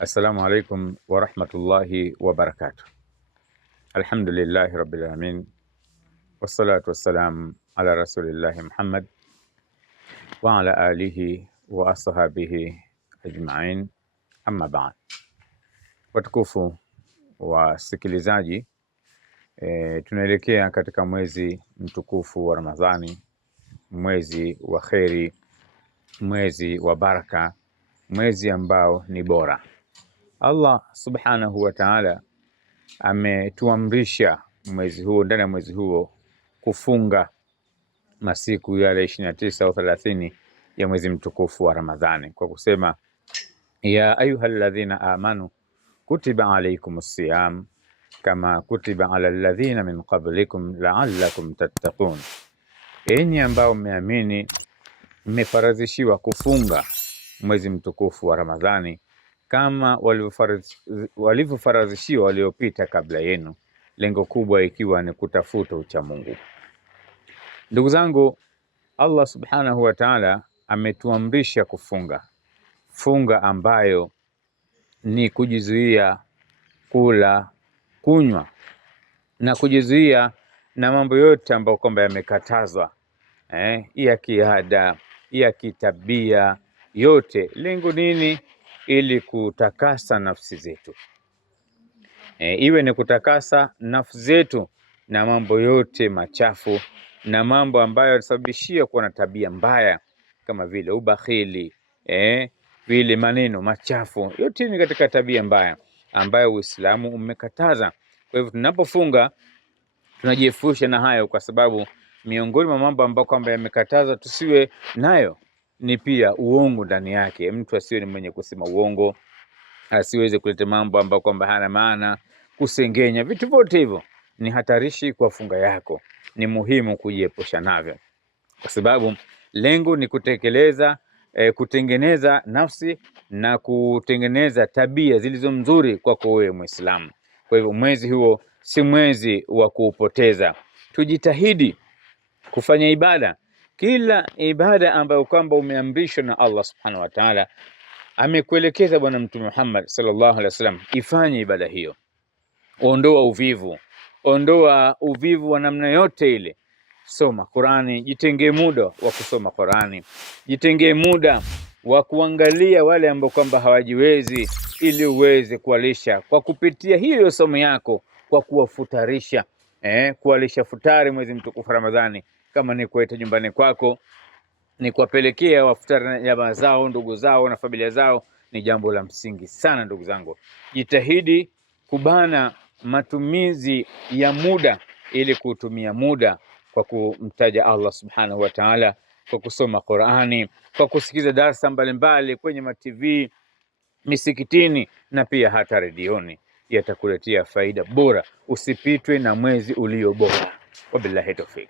Assalamu alaikum wa rahmatullahi wa barakatuh. Alhamdulillahi rabbil alamin. Wassalatu wassalam ala rasulillahi Muhammad wa ala alihi wa ashabihi ajma'in. Amma ba'd. Watukufu wasikilizaji, tunaelekea katika mwezi mtukufu wa Ramadhani, mwezi wa kheri, mwezi wa baraka, mwezi ambao ni bora. Allah subhanahu wa ta'ala ametuamrisha mwezi huo, ndani ya mwezi huo kufunga masiku yale 29 au 30 ya mwezi mtukufu wa Ramadhani kwa kusema ya ayyuhalladhina amanu kutiba alaykumus siyam kama kutiba alal ladhina min qablikum la'allakum tattaqun, enyi ambao mmeamini mmefaradhishiwa kufunga mwezi mtukufu wa Ramadhani kama walivyofaradhishiwa waliopita kabla yenu, lengo kubwa ikiwa ni kutafuta ucha Mungu. Ndugu zangu, Allah subhanahu wa ta'ala ametuamrisha kufunga funga ambayo ni kujizuia kula, kunywa na kujizuia na mambo yote ambayo kwamba yamekatazwa, ya kiada, ya kitabia, yote. Lengo nini? Ili kutakasa nafsi zetu, iwe ni kutakasa nafsi zetu na mambo yote machafu na mambo ambayo yanasababishia kuwa na tabia mbaya kama vile ubakhili, vile maneno machafu, yote ni katika tabia mbaya ambayo Uislamu umekataza. Kwa hivyo tunapofunga tunajiepusha na hayo, kwa sababu miongoni mwa mambo ambayo kwamba yamekataza tusiwe nayo ni pia uongo ndani yake. Mtu asiwe ni mwenye kusema uongo, asiweze kuleta mambo ambayo kwamba hana maana, kusengenya, vitu vyote hivyo ni hatarishi kwa funga yako. Ni muhimu kujiepusha navyo, kwa sababu lengo ni kutengeneza nafsi na kutengeneza tabia zilizo nzuri kwako wewe Muislamu. Kwa hivyo mwezi huo si mwezi wa kuupoteza. Tujitahidi kufanya ibada, kila ibada ambayo kwamba umeamrishwa na Allah subhanahu wa ta'ala, amekuelekeza Bwana Mtume Muhammad sallallahu alaihi wasallam, ifanye ibada hiyo. Ondoa uvivu wa namna yote ile. Soma Qur'ani, jitengee muda wa kusoma Qur'ani, jitengee muda wa kuangalia wale ambao kwamba hawajiwezi, ili uweze kuwalisha kwa kupitia hiyo somo yako, kwa kuwafutarisha, kuwalisha futari mwezi mtukufu Ramadhani. Kama ni kuita nyumbani kwako, ni kuwapelekea wafutari na jamaa zao, ndugu zao na familia zao, ni jambo la msingi sana. Ndugu zangu, jitahidi kubana matumizi ya muda, ili kutumia muda kwa kumtaja Allah subhanahu wa ta'ala, kwa kusoma Qur'ani, kwa kusikiza darasa mbalimbali kwenye TV, misikitini na pia hata redioni. Yatakuletea faida bora. Usipitwe na mwezi ulio bora. Wabillahi tawfik.